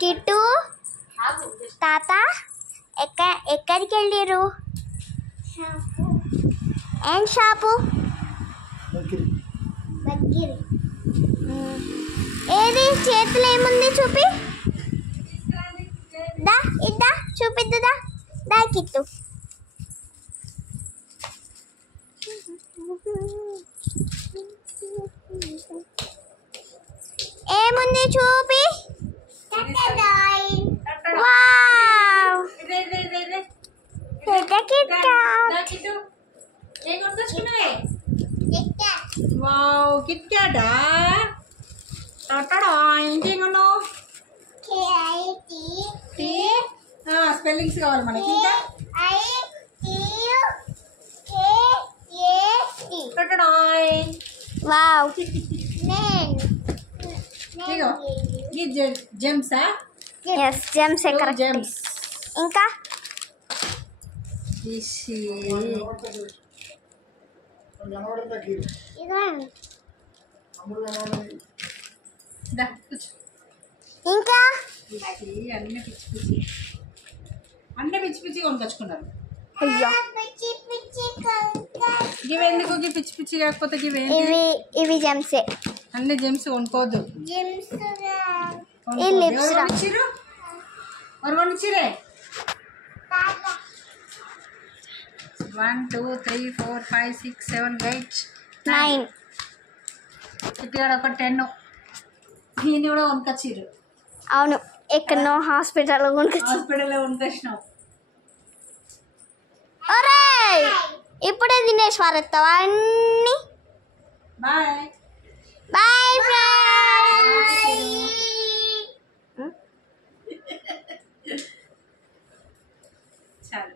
Kit తాత ఎక్కడికి వెళ్ళిరు? ఏం షాపు? ఏది చేతిలో ఏముంది చూపి. దా ఇద్దా చూపిద్దుదా. దా కిట్టు. ఏముంది చూపి. వావ్ పెద్ద కిట్. Wow kit క్యాటా. ఇంకేమన్నా స్పెల్లింగ్స్ కావాలి మనకి. వావ్ జెమ్సా? Yes gems. జెమ్స్. ఇంకా ఇంకా అన్నీ పిచ్చి పిచ్చి కొనుకొచ్చుకున్నారు. అయ్యో ఇవెందుకు పిచ్చి పిచ్చి కాకపోతే ఇవి జెమ్సే. అన్ని జెమ్స్ కొనుక్కోవద్దు. ఈ లిప్స్ కొనిచ్చిరే. 1 2 3 4 5 6 7 8 9 ఇక్కడ ఒక 10 దీన్ని కూడా కొనుకొచ్చిర్రు. అవును ఎక్కడో హాస్పిటల్లో కొనుకొచ్చినావు. ఒరే ఇప్పుడే తినేసి వారెత్తావా అన్ని. బాయ్ బాయ్ చాలు.